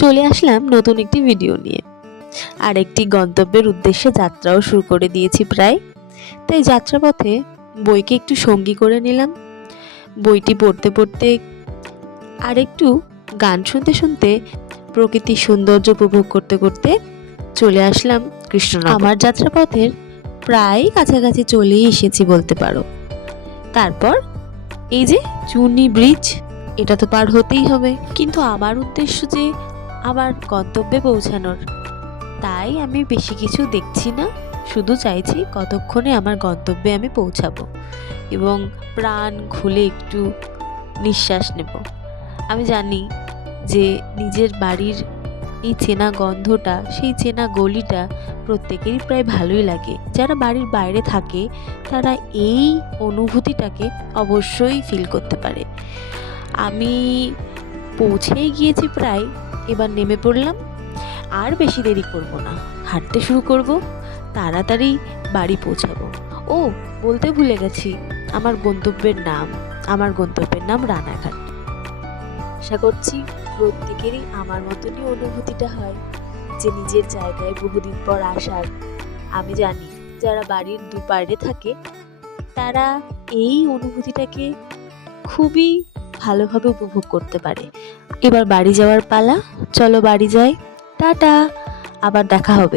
চলে আসলাম নতুন একটি ভিডিও নিয়ে। আর একটি গন্তব্যের উদ্দেশ্যে যাত্রাও শুরু করে দিয়েছি প্রায়। তাই যাত্রাপথে বইকে একটু সঙ্গী করে নিলাম। বইটি পড়তে পড়তে আর একটু গান শুনতে শুনতে প্রকৃতির সৌন্দর্য উপভোগ করতে করতে চলে আসলাম কৃষ্ণনগর। আমার যাত্রাপথের প্রায় কাছাকাছি চলেই এসেছি বলতে পারো। তারপর এই যে চুনি ব্রিজ, এটা তো পার হতেই হবে। কিন্তু আমার উদ্দেশ্য যে আমার গন্তব্যে পৌঁছানোর, তাই আমি বেশি কিছু দেখছি না, শুধু চাইছি কতক্ষণে আমার গন্তব্যে আমি পৌঁছাবো এবং প্রাণ খুলে একটু নিঃশ্বাস নেব। আমি জানি যে নিজের বাড়ির এই চেনা গন্ধটা, সেই চেনা গলিটা প্রত্যেকেরই প্রায় ভালোই লাগে। যারা বাড়ির বাইরে থাকে তারা এই অনুভূতিটাকে অবশ্যই ফিল করতে পারে। আমি পৌঁছেই গিয়েছি প্রায়, এবার নেমে পড়লাম। আর বেশি দেরি করব না, হাঁটতে শুরু করব, তাড়াতাড়ি বাড়ি পৌঁছাবো। ও বলতে ভুলে গেছি, আমার গন্তব্যের নাম রানাঘাট। আশা করছি প্রত্যেকেরই আমার মতনই অনুভূতিটা হয়, যে নিজের জায়গায় বহুদিন পর আসার। আমি জানি যারা বাড়ির দুপারে থাকে তারা এই অনুভূতিটাকে খুবই ভালোভাবে উপভোগ করতে পারে। এবার বাড়ি যাওয়ার পালা, চলো বাড়ি যাই। টাটা, আবার দেখা হবে।